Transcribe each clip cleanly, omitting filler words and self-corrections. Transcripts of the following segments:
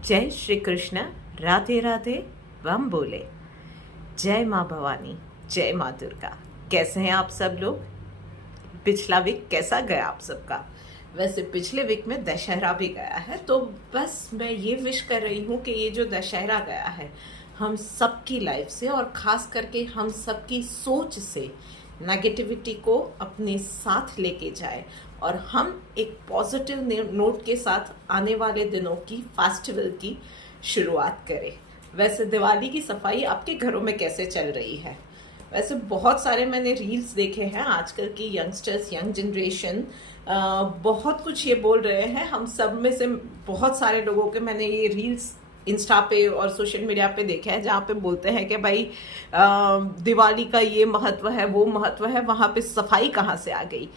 जय श्री कृष्ण। राधे राधे। बम बोले। जय माँ भवानी। जय माँ दुर्गा। कैसे हैं आप सब लोग? पिछला वीक कैसा गया आप सबका? वैसे पिछले वीक में दशहरा भी गया है, तो बस मैं ये विश कर रही हूँ कि ये जो दशहरा गया है हम सबकी लाइफ से और ख़ास करके हम सबकी सोच से नेगेटिविटी को अपने साथ लेके जाए और हम एक पॉजिटिव नोट के साथ आने वाले दिनों की फेस्टिवल की शुरुआत करें। वैसे दिवाली की सफाई आपके घरों में कैसे चल रही है? वैसे बहुत सारे मैंने रील्स देखे हैं, आजकल की यंगस्टर्स, यंग जनरेशन बहुत कुछ ये बोल रहे हैं। हम सब में से बहुत सारे लोगों के मैंने ये रील्स इंस्टा पे और सोशल मीडिया पे देखा है जहाँ पे बोलते हैं कि भाई दिवाली का ये महत्व है, वो महत्व है, वहाँ पे सफाई कहाँ से आ गई?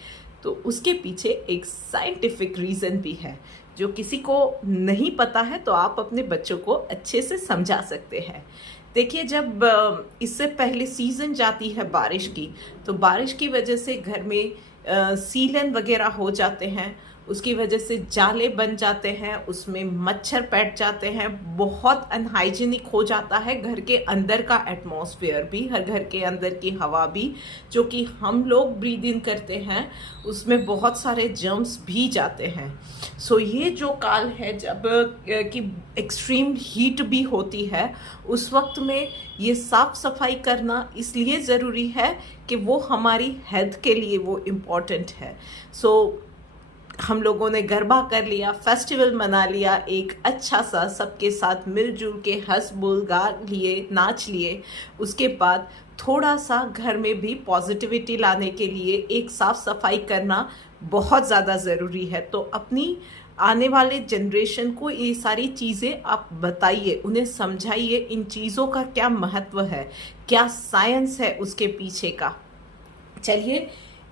तो उसके पीछे एक साइंटिफिक रीज़न भी है जो किसी को नहीं पता है, तो आप अपने बच्चों को अच्छे से समझा सकते हैं। देखिए, जब इससे पहले सीज़न जाती है बारिश की, तो बारिश की वजह से घर में सीलन वगैरह हो जाते हैं, उसकी वजह से जाले बन जाते हैं, उसमें मच्छर बैठ जाते हैं, बहुत अनहाइजीनिक हो जाता है घर के अंदर का एटमॉस्फेयर भी, हर घर के अंदर की हवा भी जो कि हम लोग ब्रीद इन करते हैं, उसमें बहुत सारे जर्म्स भी जाते हैं। सो ये जो काल है जब कि एक्सट्रीम हीट भी होती है, उस वक्त में ये साफ सफाई करना इसलिए ज़रूरी है कि वो हमारी हेल्थ के लिए वो इम्पॉर्टेंट है। सो हम लोगों ने गरबा कर लिया, फेस्टिवल मना लिया, एक अच्छा सा सबके साथ मिलजुल के हंस बोल गा लिए, नाच लिए। उसके बाद थोड़ा सा घर में भी पॉजिटिविटी लाने के लिए एक साफ सफाई करना बहुत ज़्यादा ज़रूरी है। तो अपनी आने वाले जनरेशन को ये सारी चीज़ें आप बताइए, उन्हें समझाइए इन चीज़ों का क्या महत्व है, क्या साइंस है उसके पीछे का। चलिए,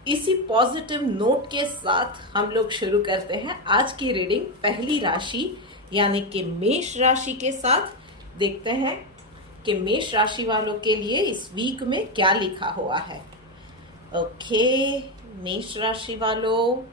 इसी पॉजिटिव नोट के साथ हम लोग शुरू करते हैं आज की रीडिंग। पहली राशि यानी कि मेष राशि के साथ देखते हैं कि मेष राशि वालों के लिए इस वीक में क्या लिखा हुआ है। ओके, मेष राशि वालों,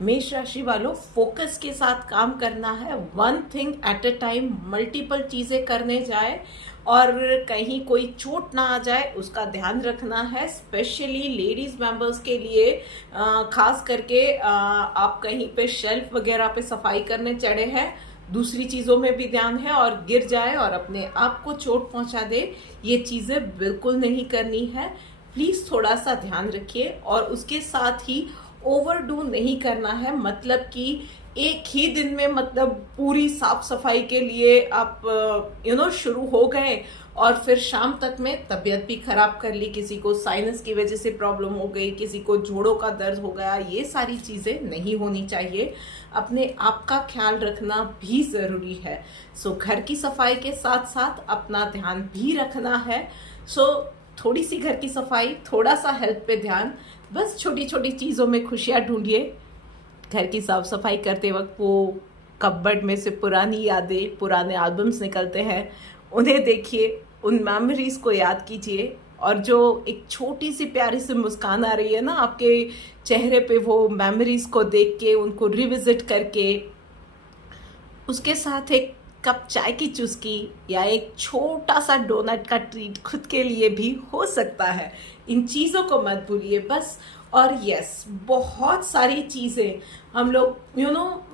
मेष राशि वालों, फोकस के साथ काम करना है, one thing at A time, multiple चीज़ें करने जाए और कहीं कोई चोट ना आ जाए उसका ध्यान रखना है। स्पेशली लेडीज़ मेंबर्स के लिए खास करके आप कहीं पे शेल्फ वगैरह पे सफाई करने चढ़े हैं, दूसरी चीज़ों में भी ध्यान है और गिर जाए और अपने आप को चोट पहुंचा दे, ये चीज़ें बिल्कुल नहीं करनी है। प्लीज़ थोड़ा सा ध्यान रखिए और उसके साथ ही ओवरडू नहीं करना है, मतलब कि एक ही दिन में मतलब पूरी साफ सफाई के लिए आप शुरू हो गए और फिर शाम तक में तबीयत भी खराब कर ली, किसी को साइनस की वजह से प्रॉब्लम हो गई, किसी को जोड़ों का दर्द हो गया। ये सारी चीज़ें नहीं होनी चाहिए। अपने आप का ख्याल रखना भी ज़रूरी है। सो घर की सफाई के साथ साथ अपना ध्यान भी रखना है। सो थोड़ी सी घर की सफाई, थोड़ा सा हेल्थ पे ध्यान, बस छोटी छोटी चीज़ों में खुशियाँ ढूंढिए। घर की साफ सफाई करते वक्त वो कपबोर्ड में से पुरानी यादें, पुराने एल्बम्स निकलते हैं, उन्हें देखिए, उन मेमोरीज़ को याद कीजिए और जो एक छोटी सी प्यारी सी मुस्कान आ रही है ना आपके चेहरे पे, वो मेमोरीज़ को देख के, उनको रिविजिट करके, उसके साथ एक कप चाय की चुस्की या एक छोटा सा डोनट का ट्रीट खुद के लिए भी हो सकता है। इन चीज़ों को मत भूलिए बस। और यस, बहुत सारी चीज़ें हम लोग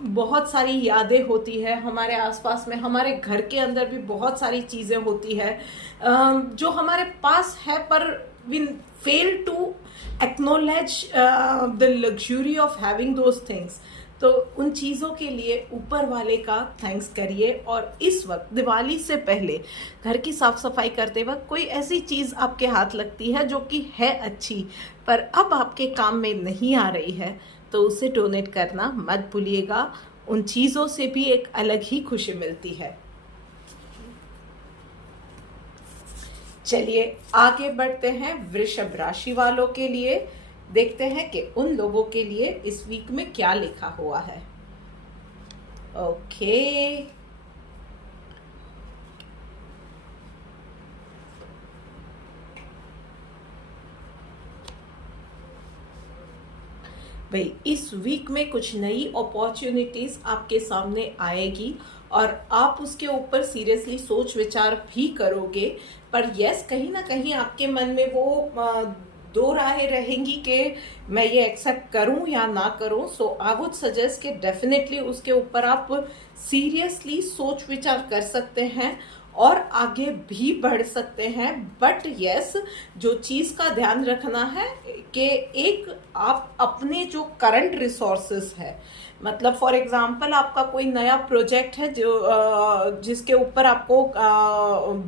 बहुत सारी यादें होती है हमारे आसपास में, हमारे घर के अंदर भी बहुत सारी चीज़ें होती है जो हमारे पास है, पर we fail to acknowledge the luxury of having those things. तो उन चीज़ों के लिए ऊपर वाले का थैंक्स करिए। और इस वक्त दिवाली से पहले घर की साफ सफाई करते वक्त कोई ऐसी चीज़ आपके हाथ लगती है जो कि है अच्छी पर अब आपके काम में नहीं आ रही है, तो उसे डोनेट करना मत भूलिएगा। उन चीज़ों से भी एक अलग ही खुशी मिलती है। चलिए आगे बढ़ते हैं वृषभ राशि वालों के लिए। देखते हैं कि उन लोगों के लिए इस वीक में क्या लिखा हुआ है। ओके, भाई इस वीक में कुछ नई अपॉर्चुनिटीज आपके सामने आएगी और आप उसके ऊपर सीरियसली सोच विचार भी करोगे। पर यस, कहीं ना कहीं आपके मन में वो दो राहें रहेंगी कि मैं ये एक्सेप्ट करूं या ना करूं। सो आई वुड सजेस्ट कि डेफिनेटली उसके ऊपर आप सीरियसली सोच विचार कर सकते हैं और आगे भी बढ़ सकते हैं। बट यस, जो चीज का ध्यान रखना है कि एक आप अपने जो करंट रिसोर्सेस है, मतलब फॉर एग्जांपल आपका कोई नया प्रोजेक्ट है जो जिसके ऊपर आपको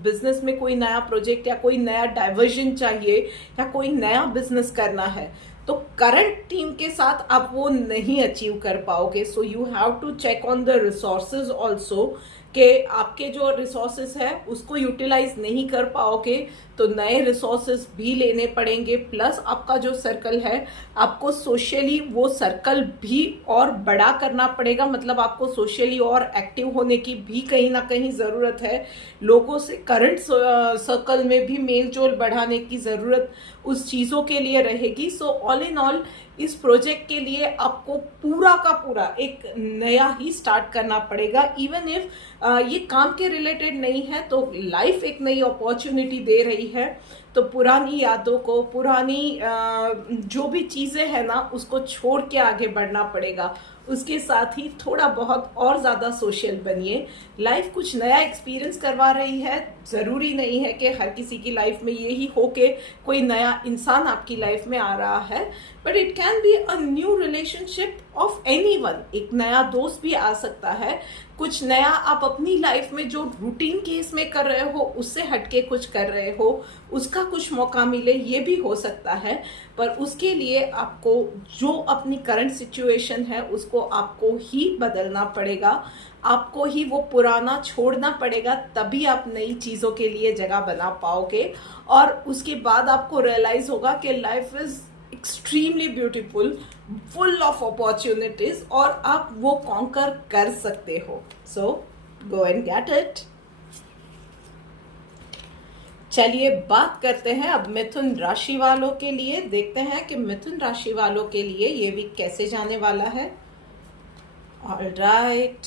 बिजनेस में कोई नया प्रोजेक्ट या कोई नया डाइवर्जन चाहिए या कोई नया बिजनेस करना है, तो करंट टीम के साथ आप वो नहीं अचीव कर पाओगे। So you have to check on the resources also कि आपके जो रिसोर्सेज है उसको यूटिलाइज नहीं कर पाओगे तो नए रिसोर्सेज भी लेने पड़ेंगे। प्लस आपका जो सर्कल है आपको सोशली वो सर्कल भी और बड़ा करना पड़ेगा, मतलब आपको सोशली और एक्टिव होने की भी कहीं ना कहीं ज़रूरत है। लोगों से करंट सर्कल में भी मेल जोल बढ़ाने की ज़रूरत उस चीज़ों के लिए रहेगी। सो ऑल इन ऑल इस प्रोजेक्ट के लिए आपको पूरा का पूरा एक नया ही स्टार्ट करना पड़ेगा। इवन इफ ये काम के रिलेटेड नहीं है तो लाइफ एक नई अपॉर्चुनिटी दे रही है, तो पुरानी यादों को, पुरानी जो भी चीज़ें हैं ना, उसको छोड़ के आगे बढ़ना पड़ेगा। उसके साथ ही थोड़ा बहुत और ज़्यादा सोशल बनिए। लाइफ कुछ नया एक्सपीरियंस करवा रही है, ज़रूरी नहीं है कि हर किसी की लाइफ में ये ही हो कि कोई नया इंसान आपकी लाइफ में आ रहा है, but it can be a new relationship of anyone. एक नया दोस्त भी आ सकता है, कुछ नया आप अपनी लाइफ में जो रूटीन केस में कर रहे हो उससे हटके कुछ कर रहे हो, उसका कुछ मौका मिले, ये भी हो सकता है। पर उसके लिए आपको जो अपनी करंट सिचुएशन है उसको आपको ही बदलना पड़ेगा, आपको ही वो पुराना छोड़ना पड़ेगा, तभी आप नई चीज़ों के लिए जगह बना पाओगे। और उसके बाद आपको रियलाइज होगा कि life is extremely beautiful, full of opportunities, और आप वो कॉन्कर कर सकते हो। सो गो एंड गेट इट। चलिए बात करते हैं अब मिथुन राशि वालों के लिए। देखते हैं कि मिथुन राशि वालों के लिए ये वीक कैसे जाने वाला है। ऑलराइट,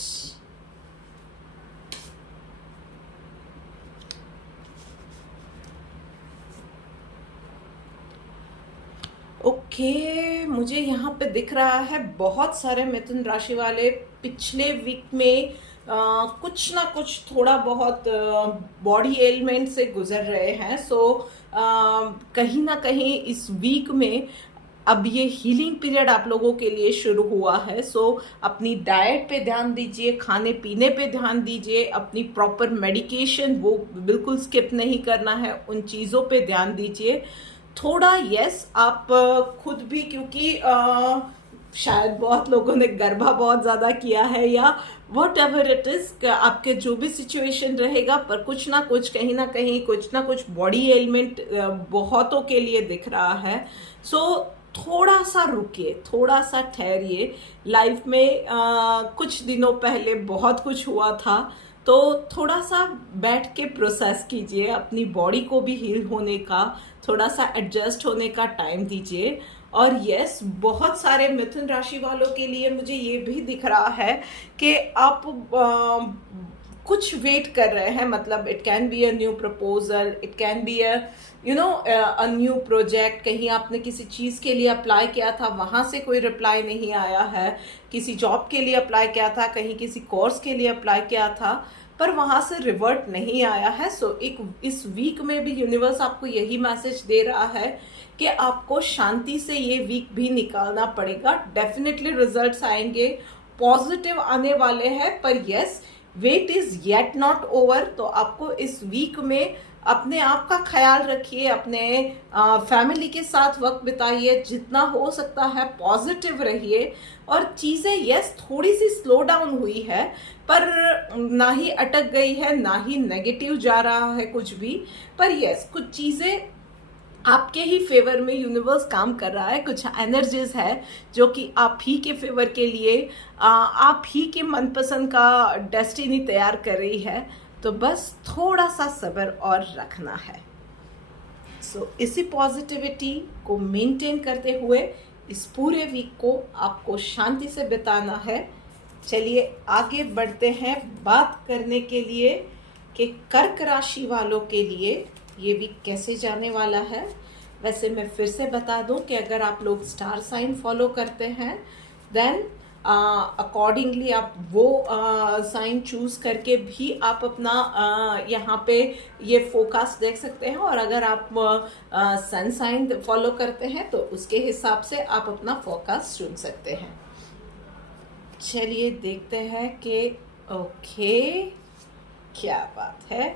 ओके, मुझे यहाँ पे दिख रहा है बहुत सारे मिथुन राशि वाले पिछले वीक में कुछ ना कुछ थोड़ा बहुत बॉडी एलिमेंट से गुजर रहे हैं। सो कहीं ना कहीं इस वीक में अब ये हीलिंग पीरियड आप लोगों के लिए शुरू हुआ है। सो अपनी डाइट पे ध्यान दीजिए, खाने पीने पे ध्यान दीजिए, अपनी प्रॉपर मेडिकेशन वो बिल्कुल स्किप नहीं करना है, उन चीज़ों पे ध्यान दीजिए। थोड़ा यस, आप खुद भी, क्योंकि शायद बहुत लोगों ने गरबा बहुत ज़्यादा किया है या वट एवर इट इज़, आपके जो भी सिचुएशन रहेगा, पर कुछ ना कुछ कहीं ना कहीं कुछ ना कुछ बॉडी एलिमेंट बहुतों के लिए दिख रहा है। सो थोड़ा सा रुकिए, थोड़ा सा ठहरिए। लाइफ में कुछ दिनों पहले बहुत कुछ हुआ था, तो थोड़ा सा बैठ के प्रोसेस कीजिए, अपनी बॉडी को भी हील होने का, थोड़ा सा एडजस्ट होने का टाइम दीजिए। और यस, बहुत सारे मिथुन राशि वालों के लिए मुझे ये भी दिख रहा है कि आप कुछ वेट कर रहे हैं, मतलब it can be a new proposal, it can be a a new project. कहीं आपने किसी चीज़ के लिए अप्लाई किया था, वहाँ से कोई रिप्लाई नहीं आया है, किसी जॉब के लिए अप्लाई किया था, कहीं किसी कोर्स के लिए अप्लाई किया था, पर वहाँ से रिवर्ट नहीं आया है। सो इस वीक में भी यूनिवर्स आपको यही मैसेज दे रहा है कि आपको शांति से ये वीक भी निकालना पड़ेगा। डेफिनेटली रिजल्ट्स आएंगे, पॉजिटिव आने वाले हैं, पर yes, wait is yet not over. तो आपको इस वीक में अपने आप का ख्याल रखिए, अपने फैमिली के साथ वक्त बिताइए, जितना हो सकता है पॉजिटिव रहिए। और चीज़ें यस थोड़ी सी स्लो डाउन हुई है, पर ना ही अटक गई है, ना ही नेगेटिव जा रहा है कुछ भी, पर यस कुछ चीज़ें आपके ही फेवर में यूनिवर्स काम कर रहा है। कुछ एनर्जीज है जो कि आप ही के फेवर के लिए, आप ही के मनपसंद का डेस्टिनी तैयार कर रही है। तो बस थोड़ा सा सब्र और रखना है। सो इसी पॉजिटिविटी को मेंटेन करते हुए इस पूरे वीक को आपको शांति से बिताना है। चलिए आगे बढ़ते हैं बात करने के लिए कि कर्क राशि वालों के लिए ये वीक कैसे जाने वाला है। वैसे मैं फिर से बता दूं कि अगर आप लोग स्टार साइन फॉलो करते हैं देन अकॉर्डिंगली आप वो साइन चूज करके भी आप अपना यहाँ पे ये फोकास्ट देख सकते हैं, और अगर आप सन साइन फॉलो करते हैं तो उसके हिसाब से आप अपना फोकास्ट चुन सकते हैं। चलिए देखते हैं कि ओके क्या बात है।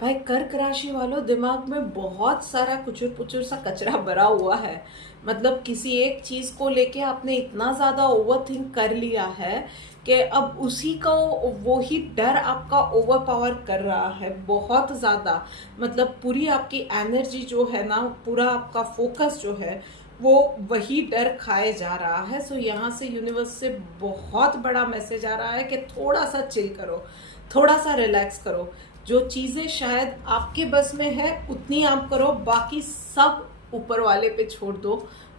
भाई कर्क राशि वालों, दिमाग में बहुत सारा कुचुर पुचुर सा कचरा भरा हुआ है। मतलब किसी एक चीज को लेके आपने इतना ज्यादा ओवर थिंक कर लिया है कि अब उसी का वो ही डर आपका ओवर पावर कर रहा है बहुत ज्यादा। मतलब पूरी आपकी एनर्जी जो है ना, पूरा आपका फोकस जो है वो वही डर खाए जा रहा है। सो यहाँ से यूनिवर्स से बहुत बड़ा मैसेज आ रहा है कि थोड़ा सा चिल करो, थोड़ा सा रिलैक्स करो। जो चीज़ें शायद आपके बस में है उतनी आप करो, बाकी सब ऊपर वाले पे छोड़ दो,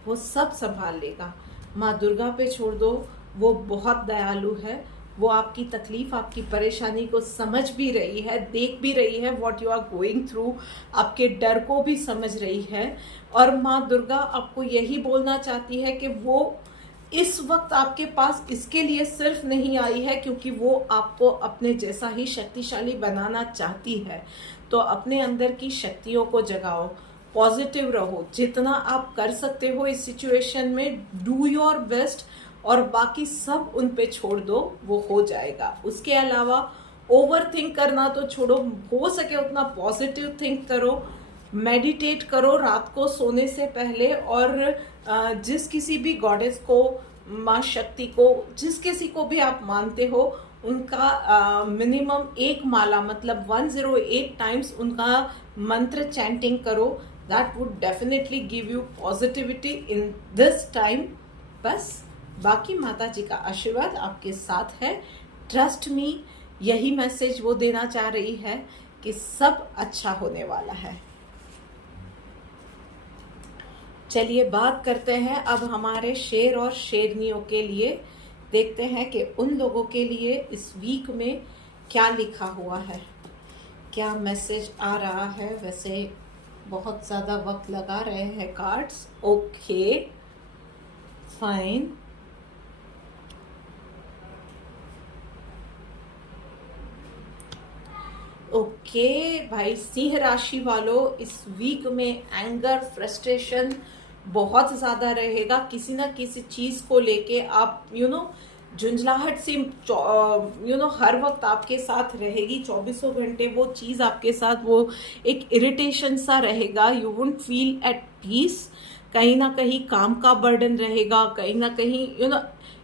वो सब संभाल लेगा। माँ दुर्गा पे छोड़ दो, वो बहुत दयालु है। वो आपकी तकलीफ, आपकी परेशानी को समझ भी रही है, देख भी रही है what you are going through, आपके डर को भी समझ रही है। और माँ दुर्गा आपको यही बोलना चाहती है कि वो इस वक्त आपके पास इसके लिए सिर्फ नहीं आई है क्योंकि वो आपको अपने जैसा ही शक्तिशाली बनाना चाहती है। तो अपने अंदर की शक्तियों को जगाओ, पॉजिटिव रहो, जितना आप कर सकते हो इस सिचुएशन में डू योर बेस्ट, और बाकी सब उन पे छोड़ दो, वो हो जाएगा। उसके अलावा ओवर थिंक करना तो छोड़ो, हो सके उतना पॉजिटिव थिंक करो, मेडिटेट करो रात को सोने से पहले। और जिस किसी भी गॉडेस को, माँ शक्ति को, जिस किसी को भी आप मानते हो, उनका मिनिमम एक माला मतलब 108 टाइम्स उनका मंत्र चैंटिंग करो। That would definitely give you positivity in this time. बस बाकी माता जी का आशीर्वाद आपके साथ है, ट्रस्ट मी। यही मैसेज वो देना चाह रही है कि सब अच्छा होने वाला है। चलिए बात करते हैं अब हमारे शेर और शेरनियों के लिए। देखते हैं कि उन लोगों के लिए इस वीक में क्या लिखा हुआ है, क्या मैसेज आ रहा है। वैसे बहुत ज़्यादा वक्त लगा रहे हैं कार्ड्स। Okay fine. ओके भाई, सिंह राशि वालों, इस वीक में एंगर, फ्रस्ट्रेशन बहुत ज़्यादा रहेगा। किसी ना किसी चीज़ को लेके आप झुंझलाहट से हर वक्त आपके साथ रहेगी। 24 घंटे वो चीज़ आपके साथ, वो एक इरिटेशन सा रहेगा। You won't feel at peace. कहीं ना कहीं काम का बर्डन रहेगा, कहीं ना कहीं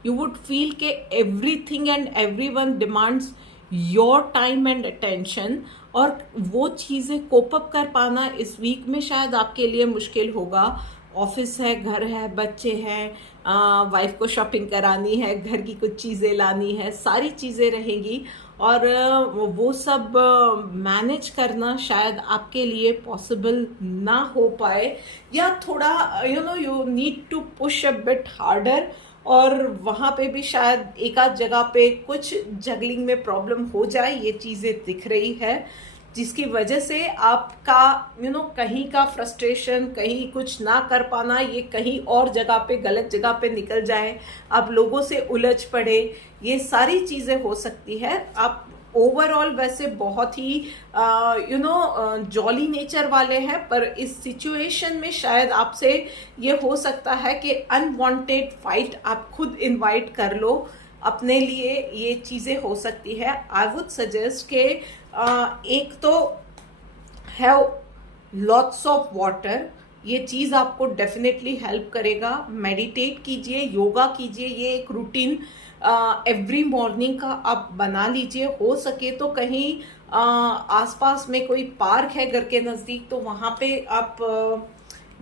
यू वुड फील के everything and everyone demands your time and attention. और वो चीज़ें कोप अप कर पाना इस वीक में शायद आपके लिए मुश्किल होगा। ऑफिस है, घर है, बच्चे हैं, वाइफ को शॉपिंग करानी है, घर की कुछ चीज़ें लानी है, सारी चीज़ें रहेंगी। और वो सब मैनेज करना शायद आपके लिए पॉसिबल ना हो पाए, या थोड़ा you need to push a bit harder. और वहाँ पे भी शायद एक आध जगह पे कुछ जगलिंग में प्रॉब्लम हो जाए, ये चीज़ें दिख रही है, जिसकी वजह से आपका कहीं का फ्रस्ट्रेशन, कहीं कुछ ना कर पाना, ये कहीं और जगह पे, गलत जगह पे निकल जाए, आप लोगों से उलझ पड़े, ये सारी चीज़ें हो सकती है। आप ओवरऑल वैसे बहुत ही जॉली नेचर वाले हैं, पर इस सिचुएशन में शायद आपसे ये हो सकता है कि अनवांटेड फाइट आप खुद इनवाइट कर लो अपने लिए। ये चीज़ें हो सकती है। आई वुड सजेस्ट कि एक तो हैव लॉट्स ऑफ वाटर, ये चीज़ आपको डेफिनेटली हेल्प करेगा। मेडिटेट कीजिए, योगा कीजिए, ये एक रूटीन एवरी मॉर्निंग का आप बना लीजिए। हो सके तो कहीं आसपास में कोई पार्क है घर के नज़दीक, तो वहाँ पे आप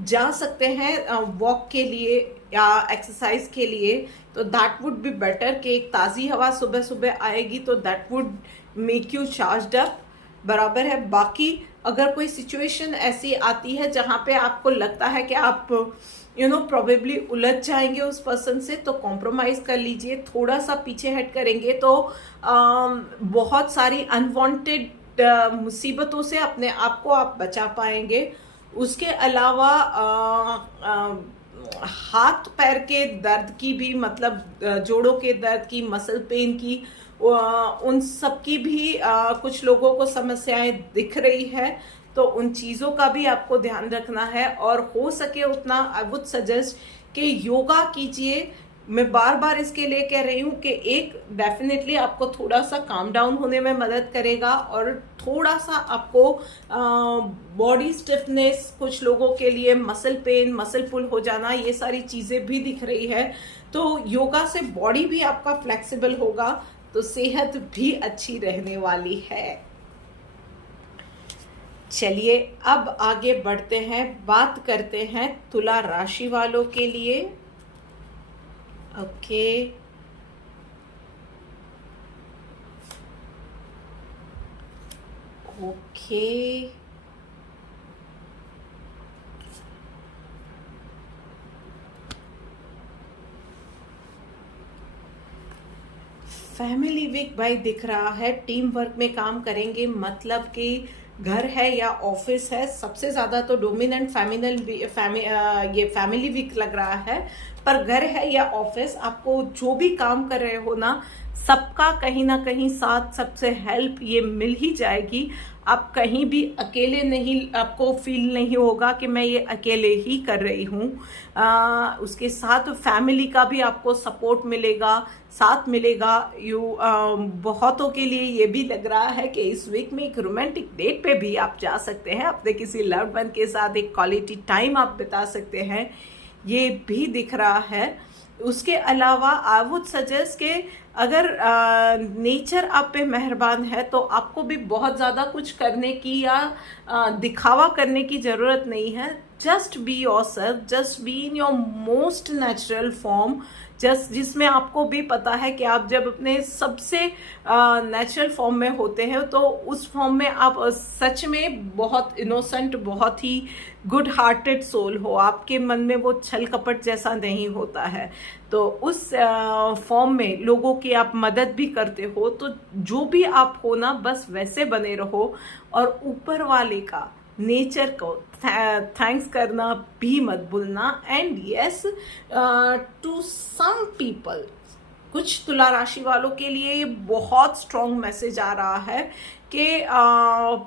जा सकते हैं वॉक के लिए या एक्सरसाइज के लिए। तो दैट वुड बी बेटर कि एक ताज़ी हवा सुबह सुबह आएगी, तो that would make you charged up. बराबर है। बाकी अगर कोई सिचुएशन ऐसी आती है जहाँ पे आपको लगता है कि आप प्रोबेबली उलझ जाएंगे उस पर्सन से, तो कॉम्प्रोमाइज कर लीजिए। थोड़ा सा पीछे हट करेंगे तो बहुत सारी अनवांटेड मुसीबतों से अपने आप को आप बचा पाएंगे। उसके अलावा हाथ पैर के दर्द की भी, मतलब जोड़ों के दर्द की, मसल पेन की, उन सब की भी कुछ लोगों को समस्याएं दिख रही है, तो उन चीज़ों का भी आपको ध्यान रखना है। और हो सके उतना आई वुड सजेस्ट कि योगा कीजिए। मैं बार बार इसके लिए कह रही हूँ कि एक डेफिनेटली आपको थोड़ा सा काम डाउन होने में मदद करेगा, और थोड़ा सा आपको बॉडी स्टिफनेस, कुछ लोगों के लिए मसल पेन, मसल पुल हो जाना, ये सारी चीज़ें भी दिख रही है। तो योगा से बॉडी भी आपका फ्लेक्सिबल होगा, तो सेहत भी अच्छी रहने वाली है। चलिए अब आगे बढ़ते हैं, बात करते हैं तुला राशि वालों के लिए। ओके, ओके, फैमिली वीक भाई दिख रहा है। टीम वर्क में काम करेंगे, मतलब कि घर है या ऑफिस है, सबसे ज़्यादा तो डोमिनेंट ये फैमिली वीक लग रहा है। पर घर है या ऑफिस, आपको जो भी काम कर रहे हो ना, सबका कहीं ना कहीं साथ, सबसे हेल्प ये मिल ही जाएगी। आप कहीं भी अकेले नहीं, आपको फील नहीं होगा कि मैं ये अकेले ही कर रही हूँ। उसके साथ फैमिली का भी आपको सपोर्ट मिलेगा, साथ मिलेगा। बहुतों के लिए ये भी लग रहा है कि इस वीक में एक रोमांटिक डेट पे भी आप जा सकते हैं, अपने किसी लव्ड वन के साथ एक क्वालिटी टाइम आप बिता सकते हैं, ये भी दिख रहा है। उसके अलावा आई वुड सजेस्ट कि अगर नेचर आप पे मेहरबान है तो आपको भी बहुत ज़्यादा कुछ करने की या दिखावा करने की ज़रूरत नहीं है। Just be yourself, just be in your most natural form, just जिसमें आपको भी पता है कि आप जब अपने सबसे नेचुरल फॉर्म में होते हैं तो उस फॉर्म में आप सच में बहुत इनोसेंट, बहुत ही गुड हार्टेड सोल हो, आपके मन में वो छल कपट जैसा नहीं होता है। तो उस फॉर्म में लोगों की आप मदद भी करते हो, तो जो भी आप हो ना, बस वैसे बने रहो। और ऊपर वाले का, नेचर को थैंक्स करना भी मत भूलना। And yes, to some people, कुछ तुला राशि वालों के लिए ये बहुत स्ट्रॉन्ग मैसेज आ रहा है कि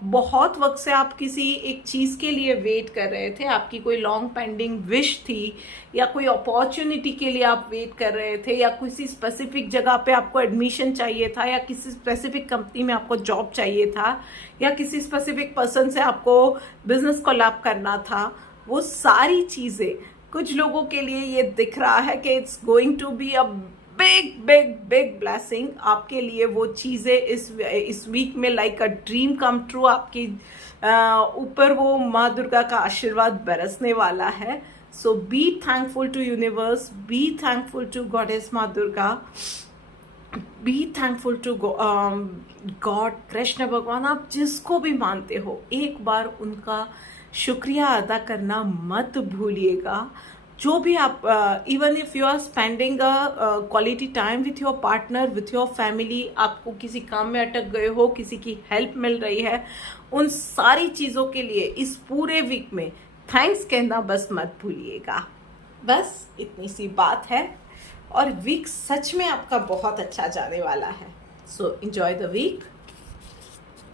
बहुत वक्त से आप किसी एक चीज़ के लिए वेट कर रहे थे, आपकी कोई लॉन्ग पेंडिंग विश थी, या कोई अपॉर्चुनिटी के लिए आप वेट कर रहे थे, या किसी स्पेसिफिक जगह पे आपको एडमिशन चाहिए था, या किसी स्पेसिफिक कंपनी में आपको जॉब चाहिए था, या किसी स्पेसिफिक पर्सन से आपको बिजनेस कोलैब करना था। वो सारी चीज़ें कुछ लोगों के लिए ये दिख रहा है कि it's going to be a big big big blessing. आपके लिए वो चीज़ें इस वीक में like a dream come true, आपकी ऊपर वो माँ दुर्गा का आशीर्वाद बरसने वाला है। So be thankful to universe, be thankful to goddess माँ Durga, be thankful to god, Krishna भगवान, आप जिसको भी मानते हो, एक बार उनका शुक्रिया अदा करना मत भूलिएगा। जो भी आप, even if you are spending quality time with your partner, with your family, आपको किसी काम में अटक गए हो, किसी की हेल्प मिल रही है, उन सारी चीज़ों के लिए इस पूरे वीक में थैंक्स कहना बस मत भूलिएगा। बस इतनी सी बात है, और वीक सच में आपका बहुत अच्छा जाने वाला है। So enjoy the week.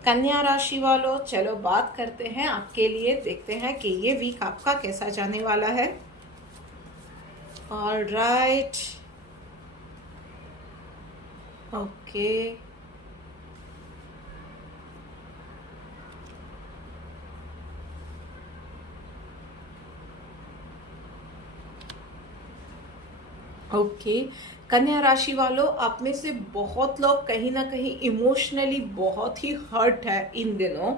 कन्या राशि वालों, चलो बात करते हैं आपके लिए, देखते हैं कि ये वीक आपका कैसा जाने वाला है। All right. Okay. ओके, कन्या राशि वालों, आप में से बहुत लोग कहीं ना कहीं इमोशनली बहुत ही हर्ट है इन दिनों,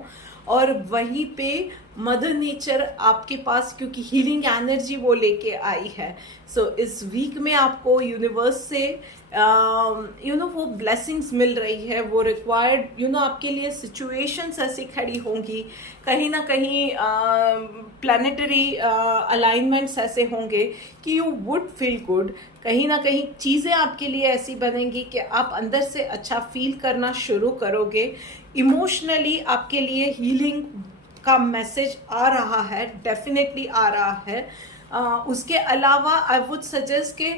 और वहीं पे मदर नेचर आपके पास, क्योंकि हीलिंग एनर्जी वो लेके आई है। सो इस वीक में आपको यूनिवर्स से वो ब्लेसिंग्स मिल रही है, वो रिक्वायर्ड आपके लिए सिचुएशंस ऐसी खड़ी होंगी, कहीं ना कहीं प्लानिटरी अलाइनमेंट्स ऐसे होंगे कि यू वुड फील गुड। कहीं ना कहीं चीज़ें आपके लिए ऐसी बनेंगी कि आप अंदर से अच्छा फील करना शुरू करोगे। इमोशनली आपके लिए हीलिंग का मैसेज आ रहा है, डेफिनेटली आ रहा है। उसके अलावा आई वुड सजेस्ट कि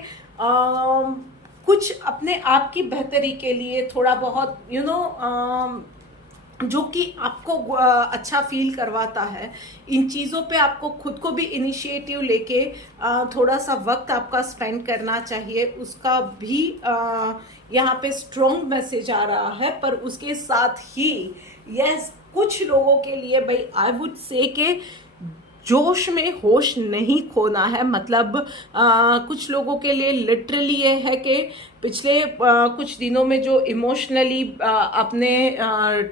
कुछ अपने आप की बेहतरी के लिए थोड़ा बहुत जो कि आपको अच्छा फील करवाता है, इन चीज़ों पे आपको खुद को भी इनिशिएटिव लेके थोड़ा सा वक्त आपका स्पेंड करना चाहिए। उसका भी यहाँ पे स्ट्रॉन्ग मैसेज आ रहा है। पर उसके साथ ही यस, कुछ लोगों के लिए भाई आई वुड से के जोश में होश नहीं खोना है। मतलब कुछ लोगों के लिए लिटरली ये है कि पिछले कुछ दिनों में जो इमोशनली अपने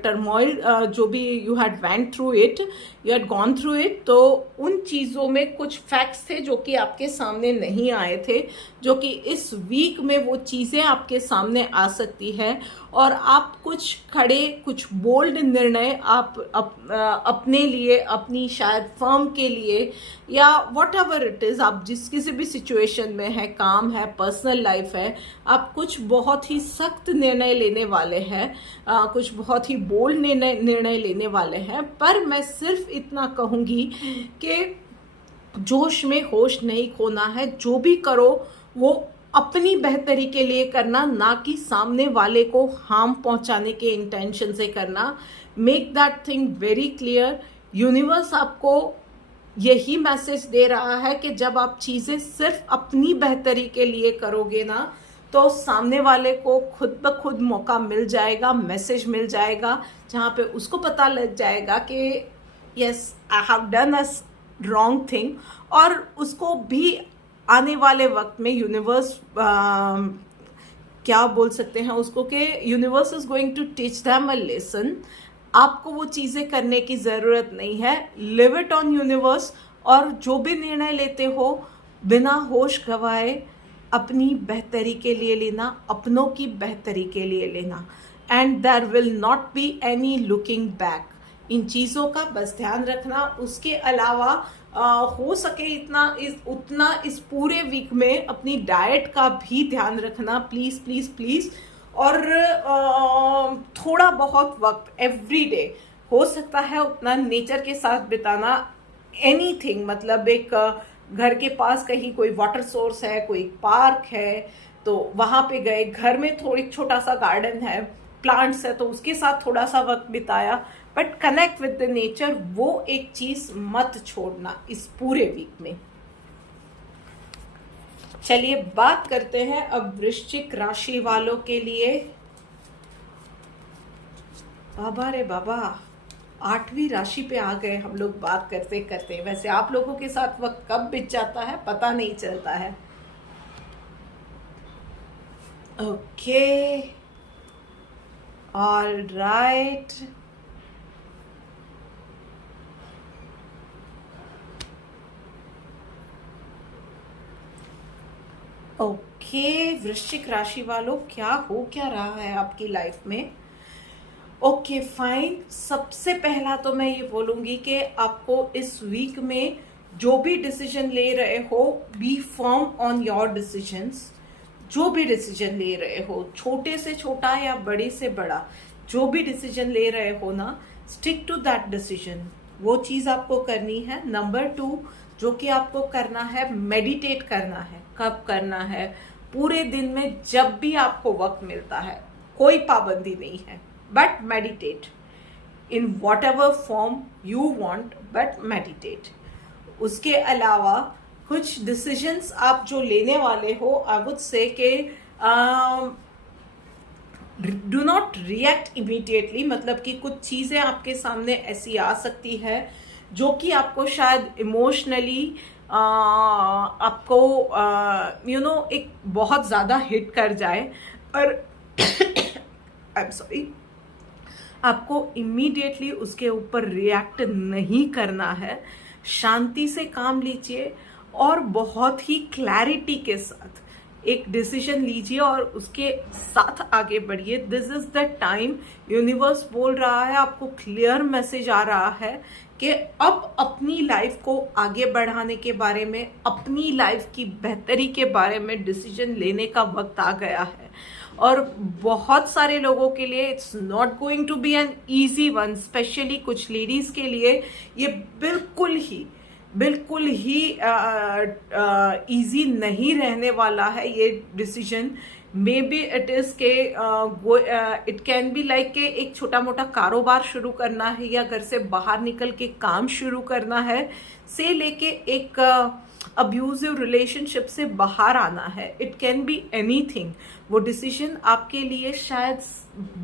टर्मोइल जो भी you had went through it, you had gone through it, तो उन चीज़ों में कुछ फैक्ट्स थे जो कि आपके सामने नहीं आए थे, जो कि इस वीक में वो चीज़ें आपके सामने आ सकती है और आप कुछ खड़े, कुछ बोल्ड निर्णय आप अपने लिए, अपनी शायद फर्म के लिए या वॉट एवर इट इज़, आप जिस किसी भी सिचुएशन में है, काम है, पर्सनल लाइफ है, आप कुछ बहुत ही सख्त निर्णय लेने वाले हैं, कुछ बहुत ही बोल्ड निर्णय लेने वाले हैं। पर मैं सिर्फ इतना कहूँगी कि जोश में होश नहीं खोना है। जो भी करो वो अपनी बेहतरी के लिए करना, ना कि सामने वाले को हार्म पहुंचाने के इंटेंशन से करना। Make that thing very clear. Universe आपको यही मैसेज दे रहा है कि जब आप चीज़ें सिर्फ अपनी बेहतरी के लिए करोगे ना, तो सामने वाले को खुद ब खुद मौका मिल जाएगा, मैसेज मिल जाएगा, जहाँ पे उसको पता लग जाएगा कि yes I have done a wrong thing. और उसको भी आने वाले वक्त में यूनिवर्स क्या बोल सकते हैं उसको, कि universe is going to teach them a lesson. आपको वो चीज़ें करने की ज़रूरत नहीं है। Leave it on universe. और जो भी निर्णय लेते हो बिना होश गंवाए अपनी बेहतरी के लिए लेना, अपनों की बेहतरी के लिए लेना। And there will not be any looking back. इन चीज़ों का बस ध्यान रखना। उसके अलावा हो सके उतना इस पूरे वीक में अपनी डाइट का भी ध्यान रखना, प्लीज़ प्लीज़ प्लीज़। और थोड़ा बहुत वक्त एवरी डे हो सकता है उतना नेचर के साथ बिताना। एनीथिंग, मतलब एक घर के पास कहीं कोई वाटर सोर्स है, कोई पार्क है तो वहाँ पे गए, घर में थोड़ी छोटा सा गार्डन है, प्लांट्स है तो उसके साथ थोड़ा सा वक्त बिताया। But connect with the nature, वो एक चीज़ मत छोड़ना इस पूरे वीक में। चलिए बात करते हैं अब वृश्चिक राशि वालों के लिए। बाबा रे बाबा, 8वीं राशि पे आ गए हम लोग बात करते करते। वैसे आप लोगों के साथ वक्त कब बीत जाता है पता नहीं चलता है। Okay, all right. ओके, वृश्चिक राशि वालों, क्या रहा है आपकी लाइफ में? Okay fine. सबसे पहला तो मैं ये बोलूँगी कि आपको इस वीक में जो भी डिसीजन ले रहे हो, be firm on your decisions. जो भी डिसीजन ले रहे हो, छोटे से छोटा या बड़े से बड़ा, जो भी डिसीजन ले रहे हो ना, स्टिक टू दैट डिसीजन। वो चीज़ आपको करनी है। नंबर 2 जो कि आपको करना है, मेडिटेट करना है। कब करना है? पूरे दिन में जब भी आपको वक्त मिलता है, कोई पाबंदी नहीं है, but meditate in what ever form you want, but meditate. उसके अलावा कुछ डिसीजंस आप जो लेने वाले हो, आई वुड से के डू नॉट रिएक्ट इमीडिएटली। मतलब कि कुछ चीज़ें आपके सामने ऐसी आ सकती है जो कि आपको शायद इमोशनली आपको एक बहुत ज़्यादा हिट कर जाए। और आई एम सॉरी, आपको इमीडिएटली उसके ऊपर रिएक्ट नहीं करना है, शांति से काम लीजिए और बहुत ही क्लैरिटी के साथ एक डिसीजन लीजिए और उसके साथ आगे बढ़िए। This is the time, universe बोल रहा है, आपको क्लियर मैसेज आ रहा है कि अब अपनी लाइफ को आगे बढ़ाने के बारे में, अपनी लाइफ की बेहतरी के बारे में डिसीजन लेने का वक्त आ गया है। और बहुत सारे लोगों के लिए it's not going to be an easy one, specially कुछ लेडीज के लिए ये बिल्कुल ही इजी नहीं रहने वाला है ये decision. May be it is के इट कैन बी लाइक के एक छोटा मोटा कारोबार शुरू करना है या घर से बाहर निकल के काम शुरू करना है, से लेके एक अब्यूजिव रिलेशनशिप से बाहर आना है। It can be anything. वो डिसीजन आपके लिए शायद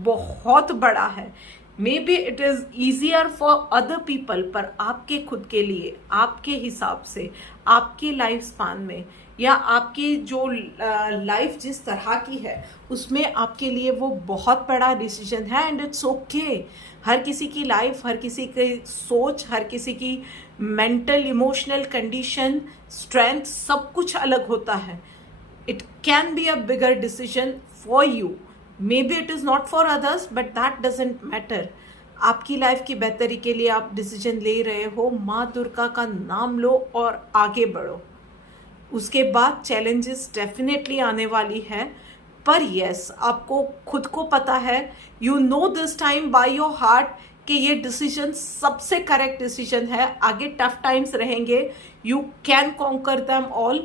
बहुत बड़ा है। May be it is easier for other people, पर आपके खुद के लिए, आपके हिसाब से, आपके लाइफ स्पान में या आपकी जो लाइफ जिस तरह की है उसमें आपके लिए वो बहुत बड़ा डिसीजन है। And it's okay. हर किसी की लाइफ, हर किसी की सोच, हर किसी की मेंटल इमोशनल कंडीशन, स्ट्रेंथ, सब कुछ अलग होता है। It can be a bigger decision for you, may be it is not for others, but that doesn't matter. आपकी लाइफ की बेहतरी के लिए आप डिसीजन ले रहे हो, माँ दुर्गा का नाम लो और आगे बढ़ो। उसके बाद चैलेंजेस डेफिनेटली आने वाली है, पर यस, आपको खुद को पता है, you know this time by your heart कि ये डिसीजन सबसे करेक्ट डिसीजन है। आगे टफ टाइम्स रहेंगे, you can conquer them all,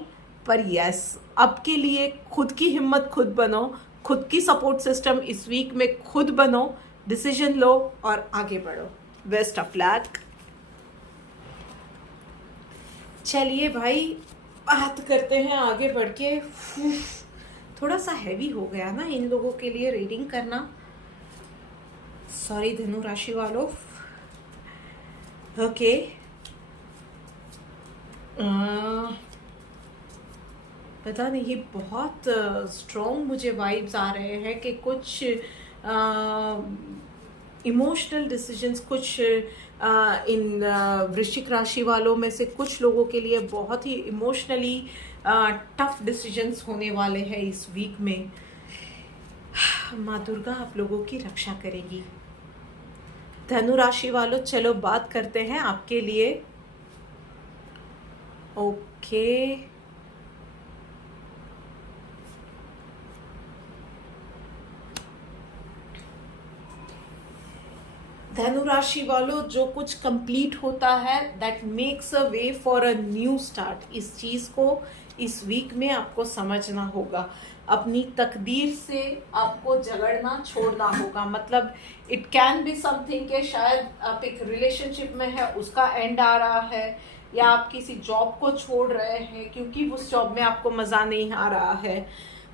पर यस, अब के लिए खुद की हिम्मत खुद बनो, खुद की सपोर्ट सिस्टम इस वीक में खुद बनो, डिसीजन लो और आगे बढ़ो। Best of luck. चलिए भाई, बात करते हैं आगे बढ़ के। थोड़ा सा हैवी हो गया ना इन लोगों के लिए रीडिंग करना, सॉरी धनु राशि वालों। ओके, पता नहीं, ये बहुत स्ट्रॉन्ग मुझे वाइब्स आ रहे हैं कि कुछ इमोशनल डिसीजंस, कुछ इन वृश्चिक राशि वालों में से कुछ लोगों के लिए बहुत ही इमोशनली टफ डिसीजंस होने वाले हैं इस वीक में। माँ दुर्गा आप लोगों की रक्षा करेगी। धनु राशि वालों, चलो बात करते हैं आपके लिए। ओके, धनु राशि वालों, जो कुछ कंप्लीट होता है that makes a way for a new start. इस चीज को इस वीक में आपको समझना होगा। अपनी तकदीर से आपको झगड़ना छोड़ना होगा। मतलब इट कैन बी समथिंग के शायद आप एक रिलेशनशिप में है, उसका एंड आ रहा है, या आप किसी जॉब को छोड़ रहे हैं क्योंकि उस जॉब में आपको मजा नहीं आ रहा है।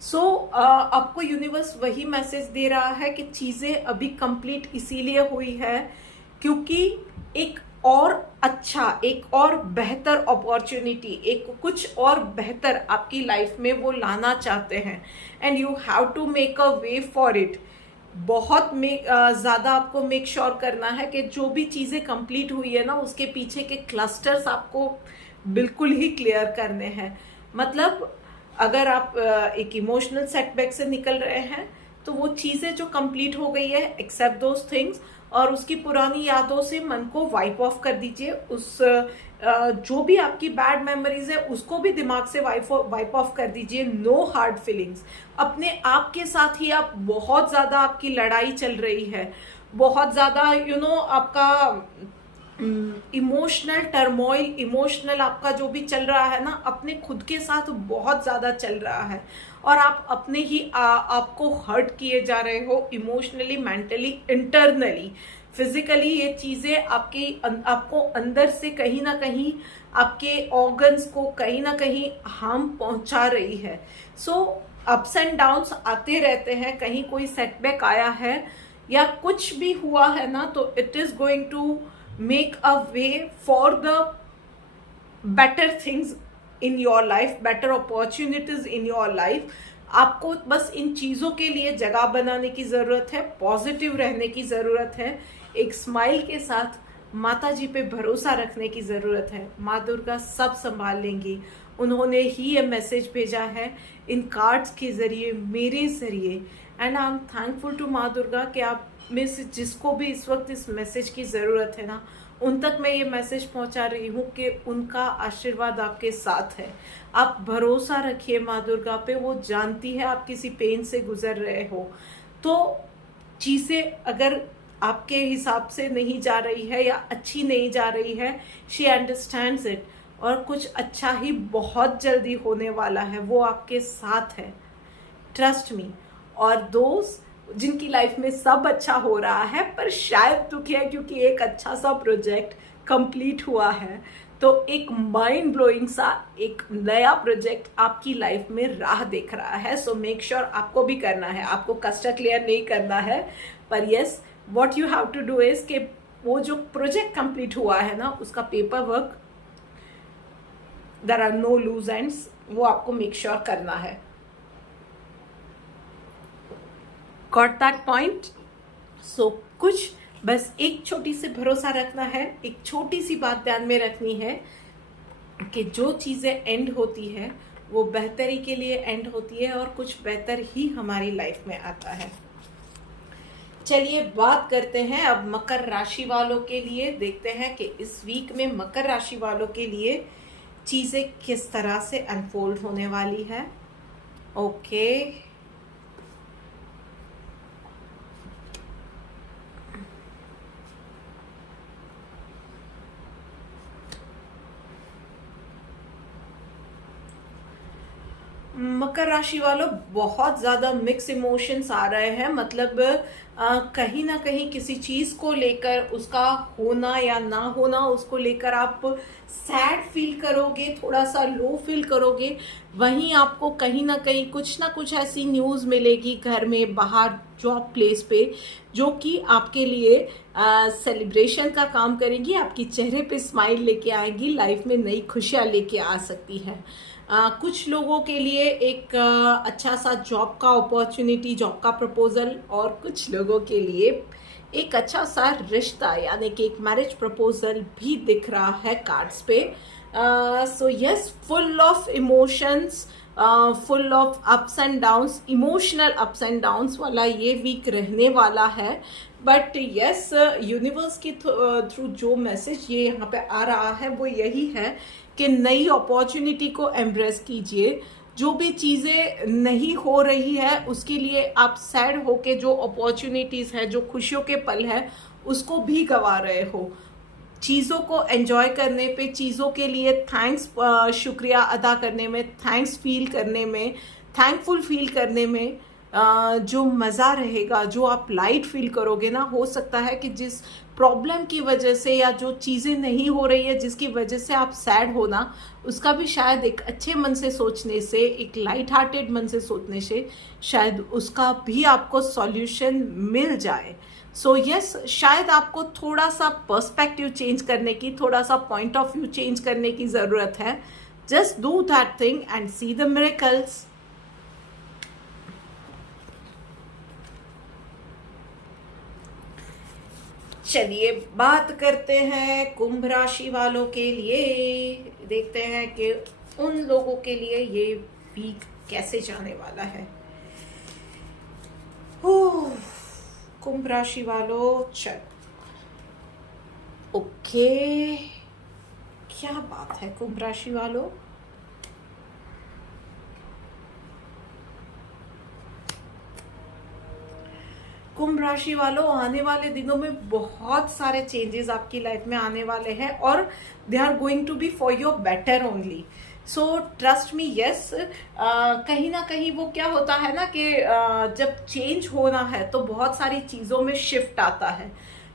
सो आपको यूनिवर्स वही मैसेज दे रहा है कि चीजें अभी कंप्लीट इसीलिए हुई है क्योंकि एक और अच्छा, एक और बेहतर अपॉर्चुनिटी, एक कुछ और बेहतर आपकी लाइफ में वो लाना चाहते हैं। And you have to make a way for it. बहुत ज़्यादा आपको मेक श्योर करना है कि जो भी चीज़ें कंप्लीट हुई है ना, उसके पीछे के क्लस्टर्स आपको बिल्कुल ही क्लियर करने हैं। मतलब अगर आप एक इमोशनल सेटबैक से निकल रहे हैं तो वो चीज़ें जो कंप्लीट हो गई है, एक्सेप्ट दोज थिंग्स, और उसकी पुरानी यादों से मन को वाइप ऑफ कर दीजिए। उस जो भी आपकी बैड मेमोरीज है उसको भी दिमाग से वाइप ऑफ कर दीजिए। No hard feelings. अपने आप के साथ ही आप बहुत ज़्यादा, आपकी लड़ाई चल रही है, बहुत ज़्यादा आपका इमोशनल टर्मोइल, इमोशनल आपका जो भी चल रहा है ना, अपने खुद के साथ बहुत ज़्यादा चल रहा है और आप अपने ही आपको हर्ट किए जा रहे हो इमोशनली, मेंटली, इंटरनली, फिजिकली। ये चीज़ें आपको अंदर से कहीं ना कहीं आपके ऑर्गन्स को कहीं ना कहीं हार्म पहुंचा रही है। सो अप्स एंड डाउन्स आते रहते हैं। कहीं कोई सेटबैक आया है या कुछ भी हुआ है ना, तो it is going to make a way for the better things in your life, better opportunities in your life, आपको बस इन चीज़ों के लिए जगह बनाने की ज़रूरत है, पॉजिटिव रहने की ज़रूरत है, एक स्माइल के साथ माता जी पे भरोसा रखने की ज़रूरत है। माँ दुर्गा सब संभाल लेंगी। उन्होंने ही ये मैसेज भेजा है इन कार्ड्स के ज़रिए, मेरे ज़रिए, and I am thankful to माँ दुर्गा कि आप में से जिसको भी इस वक्त इस मैसेज की ज़रूरत है ना, उन तक मैं ये मैसेज पहुंचा रही हूँ कि उनका आशीर्वाद आपके साथ है। आप भरोसा रखिए माँ दुर्गा पे, वो जानती है आप किसी पेन से गुजर रहे हो, तो चीज़ें अगर आपके हिसाब से नहीं जा रही है या अच्छी नहीं जा रही है, शी अंडरस्टैंड्स इट, और कुछ अच्छा ही बहुत जल्दी होने वाला है, वो आपके साथ है, ट्रस्ट मी। और दोस्त जिनकी लाइफ में सब अच्छा हो रहा है पर शायद दुखी है क्योंकि एक अच्छा सा प्रोजेक्ट कंप्लीट हुआ है, तो एक माइंड ब्लोइंग सा एक नया प्रोजेक्ट आपकी लाइफ में राह देख रहा है। सो मेक श्योर आपको भी करना है, आपको कष्ट क्लियर नहीं करना है, पर yes what you have to do is कि वो जो प्रोजेक्ट कंप्लीट हुआ है ना, उसका paper work, there are no loose ends, वो आपको मेक श्योर करना है। Got that point? सो कुछ बस एक छोटी सी भरोसा रखना है, एक छोटी सी बात ध्यान में रखनी है कि जो चीज़ें एंड होती है वो बेहतरी के लिए एंड होती है, और कुछ बेहतर ही हमारी लाइफ में आता है। चलिए बात करते हैं अब मकर राशि वालों के लिए। देखते हैं कि इस वीक में मकर राशि वालों के लिए चीज़ें किस तरह से अनफोल्ड होने वाली है। ओके, मकर राशि वालों बहुत ज़्यादा मिक्स इमोशंस आ रहे हैं, मतलब कहीं ना कहीं किसी चीज़ को लेकर, उसका होना या ना होना, उसको लेकर आप सैड फील करोगे, थोड़ा सा लो फील करोगे। वहीं आपको कहीं ना कुछ ऐसी न्यूज़ मिलेगी घर में, बाहर, जॉब प्लेस पे, जो कि आपके लिए सेलिब्रेशन का काम करेंगी, आपकी चेहरे पे स्माइल लेके आएंगी, लाइफ में नई खुशियाँ लेके आ सकती है। कुछ लोगों के लिए एक अच्छा सा जॉब का अपॉर्चुनिटी, जॉब का प्रपोजल, और कुछ लोगों के लिए एक अच्छा सा रिश्ता यानी कि एक मैरिज प्रपोजल भी दिख रहा है कार्ड्स पे। So yes, full of emotions, full of ups and downs, emotional ups and downs वाला ये वीक रहने वाला है। बट यस, यूनिवर्स की थ्रू जो मैसेज ये यहाँ पे आ रहा है वो यही है कि नई अपॉर्चुनिटी को एम्ब्रेस कीजिए। जो भी चीज़ें नहीं हो रही है उसके लिए आप सैड हो के जो अपॉर्चुनिटीज़ है, जो खुशियों के पल है, उसको भी गंवा रहे हो। चीज़ों को एंजॉय करने पे, चीज़ों के लिए थैंक्स, शुक्रिया अदा करने में, थैंक्स फील करने में, थैंकफुल फील करने में जो मज़ा रहेगा, जो आप लाइट फील करोगे ना, हो सकता है कि जिस प्रॉब्लम की वजह से या जो चीज़ें नहीं हो रही है जिसकी वजह से आप सैड हो ना, उसका भी शायद एक अच्छे मन से सोचने से, एक लाइट हार्टेड मन से सोचने से शायद उसका भी आपको सॉल्यूशन मिल जाए। सो यस, शायद आपको थोड़ा सा पर्सपेक्टिव चेंज करने की, थोड़ा सा पॉइंट ऑफ व्यू चेंज करने की ज़रूरत है। Just do that thing and see the miracles. चलिए बात करते हैं कुंभ राशि वालों के लिए। देखते हैं कि उन लोगों के लिए ये वीक कैसे जाने वाला है। कुंभ राशि वालों, चल ओके, क्या बात है कुंभ राशि वालों। कुंभ राशि वालों, आने वाले दिनों में बहुत सारे चेंजेस आपकी लाइफ में आने वाले हैं और they are going to be for your better only. So trust me, yes, कहीं ना कहीं वो क्या होता है ना कि जब चेंज होना है तो बहुत सारी चीज़ों में शिफ्ट आता है,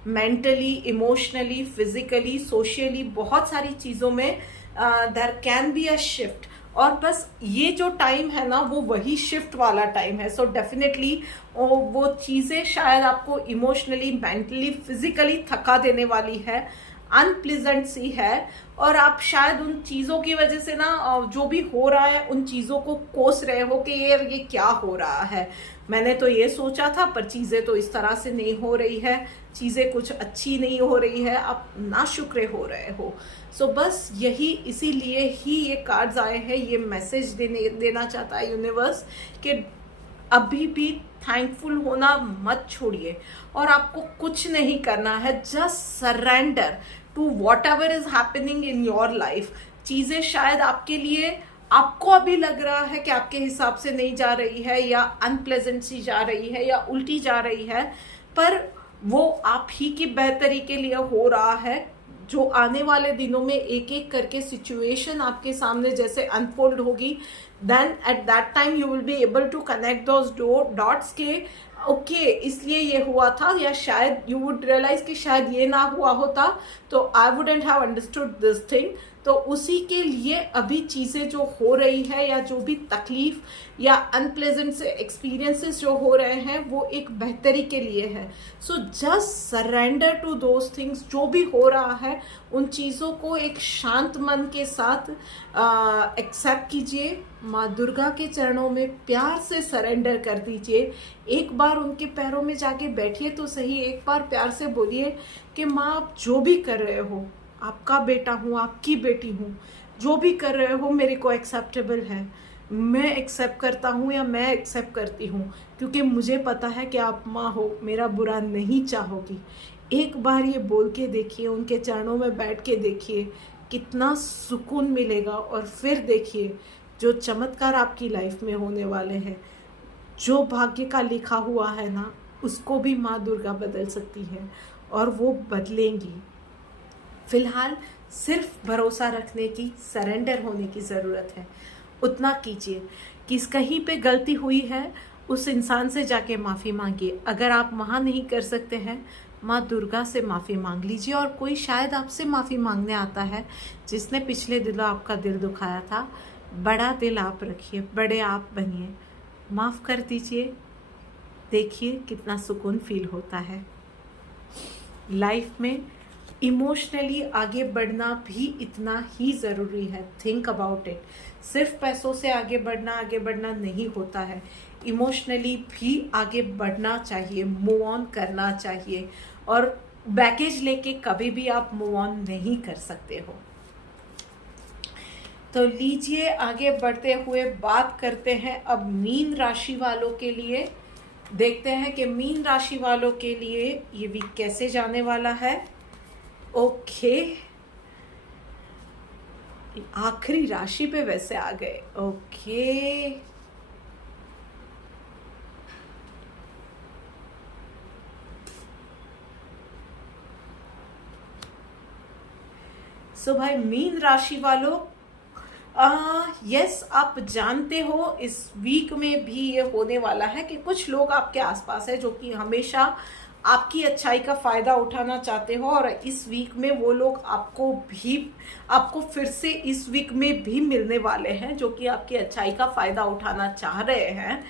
मेंटली, इमोशनली, फिजिकली, सोशली, बहुत सारी चीज़ों में there can be a shift. और बस ये जो टाइम है ना वो वही शिफ्ट वाला टाइम है। सो डेफिनेटली वो चीज़ें शायद आपको इमोशनली, मेंटली, फिजिकली थका देने वाली है। अनप्लीजेंट सी है, और आप शायद उन चीज़ों की वजह से ना जो भी हो रहा है उन चीज़ों को कोस रहे हो कि यार ये क्या हो रहा है, मैंने तो ये सोचा था पर चीज़ें तो इस तरह से नहीं हो रही है, चीज़ें कुछ अच्छी नहीं हो रही है, आप नाशुक्रे हो रहे हो। सो बस यही, इसीलिए ही ये कार्ड्स आए हैं, ये मैसेज देना चाहता है यूनिवर्स कि अभी भी थैंकफुल होना मत छोड़िए, और आपको कुछ नहीं करना है, just surrender to whatever is happening in your life. चीज़ें शायद आपके लिए, आपको अभी लग रहा है कि आपके हिसाब से नहीं जा रही है, या अनप्लेजेंट सी जा रही है, या उल्टी जा रही है, पर वो आप ही की बेहतरी के लिए हो रहा है। जो आने वाले दिनों में एक एक करके सिचुएशन आपके सामने जैसे अनफोल्ड होगी, then at that time you will be able to connect those dots के ओके इसलिए ये हुआ था, या शायद यू वुड रियलाइज कि शायद ये ना हुआ होता तो I wouldn't have understood this thing. तो उसी के लिए अभी चीज़ें जो हो रही है, या जो भी तकलीफ या अनप्लेजेंट से एक्सपीरियंसेस जो हो रहे हैं, वो एक बेहतरी के लिए है। So just surrender to those things. जो भी हो रहा है उन चीज़ों को एक शांत मन के साथ एक्सेप्ट कीजिए, माँ दुर्गा के चरणों में प्यार से सरेंडर कर दीजिए। एक बार उनके पैरों में जाके बैठिए तो सही, एक बार प्यार से बोलिए कि माँ आप जो भी कर रहे हो, आपका बेटा हूँ, आपकी बेटी हूँ, जो भी कर रहे हो मेरे को एक्सेप्टेबल है, मैं एक्सेप्ट करता हूँ या मैं एक्सेप्ट करती हूँ, क्योंकि मुझे पता है कि आप माँ हो, मेरा बुरा नहीं चाहोगी। एक बार ये बोल के देखिए, उनके चरणों में बैठ के देखिए, कितना सुकून मिलेगा। और फिर देखिए जो चमत्कार आपकी लाइफ में होने वाले हैं, जो भाग्य का लिखा हुआ है ना, उसको भी माँ दुर्गा बदल सकती है, और वो बदलेंगी। फिलहाल सिर्फ भरोसा रखने की, सरेंडर होने की ज़रूरत है। उतना कीजिए कि कहीं पे गलती हुई है उस इंसान से जाके माफ़ी मांगिए। अगर आप वहाँ नहीं कर सकते हैं, माँ दुर्गा से माफ़ी मांग लीजिए। और कोई शायद आपसे माफ़ी मांगने आता है जिसने पिछले दिनों आपका दिल दुखाया था, बड़ा दिल आप रखिए, बड़े आप बनिए, माफ़ कर दीजिए, देखिए कितना सुकून फील होता है। लाइफ में इमोशनली आगे बढ़ना भी इतना ही ज़रूरी है। Think about it. सिर्फ पैसों से आगे बढ़ना नहीं होता है, इमोशनली भी आगे बढ़ना चाहिए, मूव ऑन करना चाहिए। और बैगेज लेके कभी भी आप मूव ऑन नहीं कर सकते हो। तो लीजिए आगे बढ़ते हुए बात करते हैं अब मीन राशि वालों के लिए। देखते हैं कि मीन राशि वालों के लिए ये वीक कैसे जाने वाला है। ओके, आखिरी राशि पे वैसे आ गए। ओके, सो भाई मीन राशि वालों, यस आप जानते हो इस वीक में भी ये होने वाला है कि कुछ लोग आपके आसपास है जो कि हमेशा आपकी अच्छाई का फ़ायदा उठाना चाहते हो, और इस वीक में वो लोग आपको फिर से इस वीक में भी मिलने वाले हैं जो कि आपकी अच्छाई का फ़ायदा उठाना चाह रहे हैं।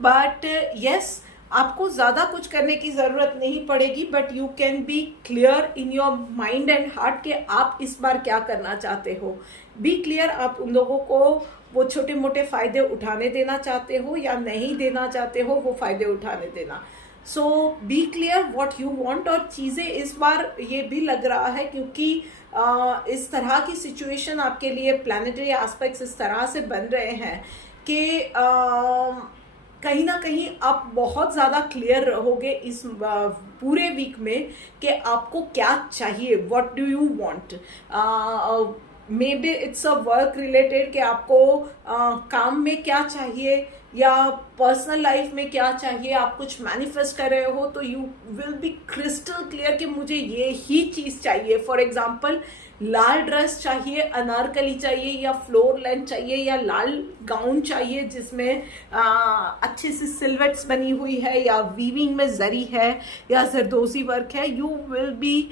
बट यस, आपको ज़्यादा कुछ करने की ज़रूरत नहीं पड़ेगी, but you can be clear in your mind and heart कि आप इस बार क्या करना चाहते हो। बी क्लियर, आप उन लोगों को वो छोटे मोटे फ़ायदे उठाने देना चाहते हो या नहीं देना चाहते हो वो फ़ायदे उठाने देना। So be clear what you want. और चीज़ें इस बार ये भी लग रहा है क्योंकि इस तरह की सिचुएशन आपके लिए, प्लैनेटरी एस्पेक्ट्स इस तरह से बन रहे हैं कि कहीं ना कहीं आप बहुत ज़्यादा क्लियर रहोगे इस पूरे वीक में कि आपको क्या चाहिए, what do you want. May be it's a work related कि आपको काम में क्या चाहिए या पर्सनल लाइफ में क्या चाहिए, आप कुछ मैनिफेस्ट कर रहे हो तो you will B crystal clear कि मुझे ये ही चीज़ चाहिए। फॉर एग्जाम्पल, लाल ड्रेस चाहिए, अनारकली चाहिए, या फ्लोर लेंथ चाहिए, या लाल गाउन चाहिए जिसमें अच्छे से सिल्वेट्स बनी हुई है, या वीविंग में जरी है, या जरदोजी वर्क है। You will B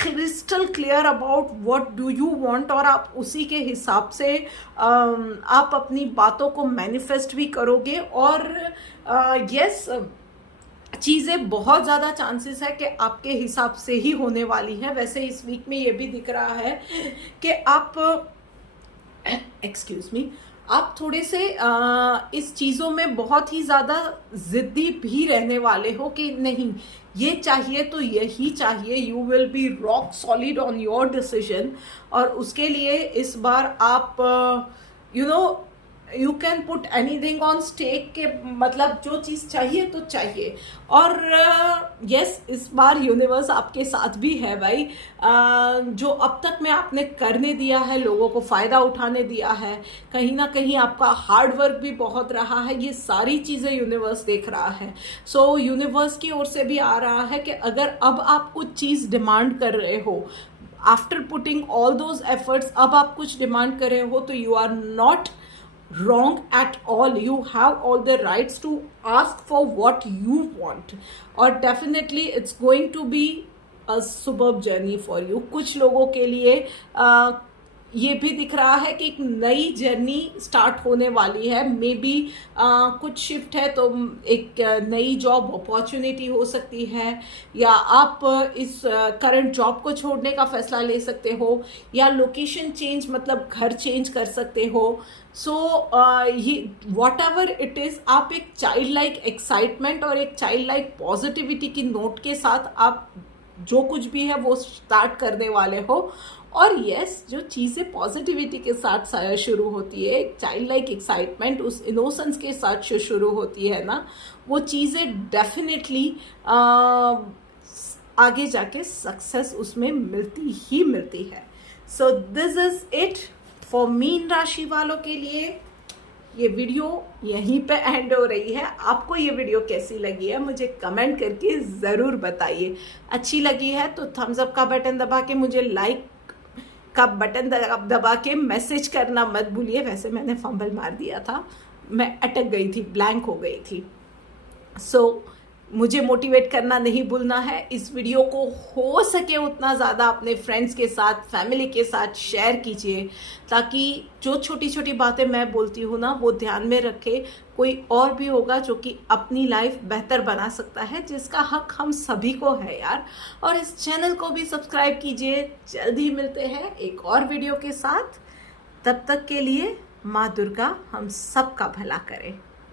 crystal clear about what do you want, और आप उसी के हिसाब से आप अपनी बातों को मैनिफेस्ट भी करोगे। और यस, चीज़ें बहुत ज़्यादा चांसेस है कि आपके हिसाब से ही होने वाली हैं। वैसे इस वीक में ये भी दिख रहा है कि आप एक्सक्यूज मी, आप थोड़े से इस चीज़ों में बहुत ही ज़्यादा ज़िद्दी भी रहने वाले हो कि नहीं ये चाहिए तो यही चाहिए। You will be rock solid on your decision, और उसके लिए इस बार आप you can put anything on stake के, मतलब जो चीज़ चाहिए तो चाहिए। और यस इस बार यूनिवर्स आपके साथ भी है भाई। जो अब तक में आपने करने दिया है, लोगों को फ़ायदा उठाने दिया है, कहीं ना कहीं आपका हार्ड वर्क भी बहुत रहा है, ये सारी चीज़ें यूनिवर्स देख रहा है। सो यूनिवर्स की ओर से भी आ रहा है कि अगर अब आप कुछ चीज़ डिमांड कर रहे हो, after putting all those efforts, अब आप कुछ डिमांड कर रहे हो तो you are not wrong at all. You have all the rights to ask for what you want, or definitely it's going to be a superb journey for you. कुछ लोगों के लिए ये भी दिख रहा है कि एक नई जर्नी स्टार्ट होने वाली है। मे बी कुछ शिफ्ट है तो एक नई जॉब अपॉर्चुनिटी हो सकती है, या आप इस करंट जॉब को छोड़ने का फैसला ले सकते हो, या लोकेशन चेंज मतलब घर चेंज कर सकते हो। सो ये वॉट एवर इट इज़, आप एक चाइल्ड लाइक एक्साइटमेंट और एक चाइल्ड लाइक पॉजिटिविटी की नोट के साथ आप जो कुछ भी है वो स्टार्ट करने वाले हो। और यस जो चीज़ें पॉजिटिविटी के साथ शुरू होती है, एक चाइल्ड लाइक एक्साइटमेंट उस इनोसेंस के साथ शुरू होती है ना, वो चीज़ें डेफिनेटली आगे जाके सक्सेस उसमें मिलती ही मिलती है। So this is it for mean राशि वालों के लिए। ये वीडियो यहीं पे एंड हो रही है। आपको ये वीडियो कैसी लगी है मुझे कमेंट करके ज़रूर बताइए। अच्छी लगी है तो थम्स अप का बटन दबा के, मुझे लाइक का बटन दबा के मैसेज करना मत भूलिए। वैसे मैंने फंबल मार दिया था, मैं अटक गई थी, ब्लैंक हो गई थी। सो मुझे मोटिवेट करना नहीं भूलना है। इस वीडियो को हो सके उतना ज़्यादा अपने फ्रेंड्स के साथ, फैमिली के साथ शेयर कीजिए, ताकि जो छोटी छोटी बातें मैं बोलती हूँ ना वो ध्यान में रखे कोई और भी होगा जो कि अपनी लाइफ बेहतर बना सकता है, जिसका हक हम सभी को है यार। और इस चैनल को भी सब्सक्राइब कीजिए। जल्दी मिलते हैं एक और वीडियो के साथ। तब तक के लिए माँ दुर्गा हम सब का भला करे।